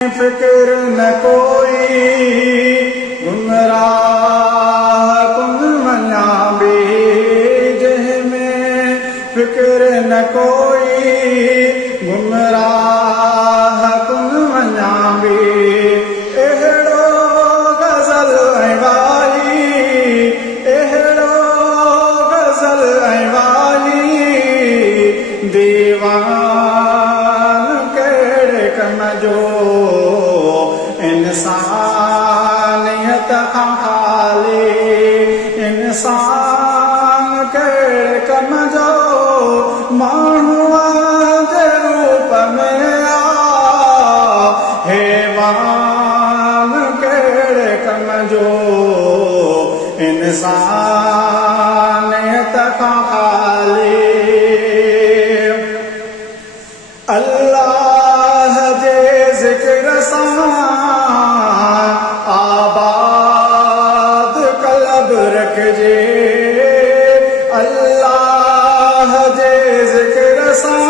फिक्र न कोई गुमराह कुन मना बे जंहिंमें फिक्र न कोई गुमराह कुन मना बे अहिड़ो गज़ल ऐं वाही अहिड़ो गज़ल ऐं वाही दीवान कहिड़े कम जो इंसानियत खां ख़ाली इंसान कहिड़े कम जो माण्हूअ जे रूप में आ हैवान कहिड़े कम जो इंसानियत खां ख़ाली अल्लाह जे ज़िक्र सां आबाद क़ल्ब रखिजे अल्लाह जे ज़िक्र सां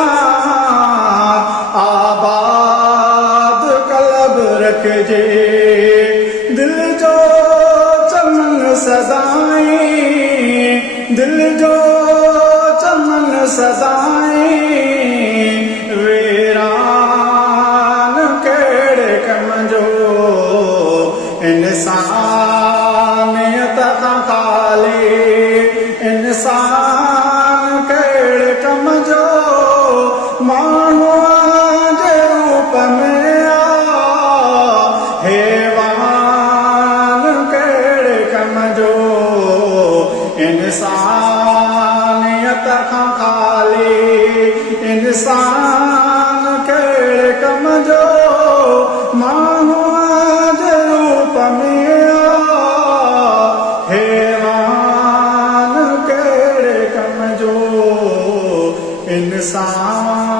आबाद क़ल्ब रखिजे दिल जो चमन सदाईं दिल जो चमन सदाईं इंसानियत खां ख़ाली इंसान कहिड़े कम जो माण्हूअ जे रूप में आ हैवान कहिड़े कम जो इंसानियत खां ख़ाली इंसान कहिड़े कम जो माण्हूअ हैवान कहिड़े कम जो इंसान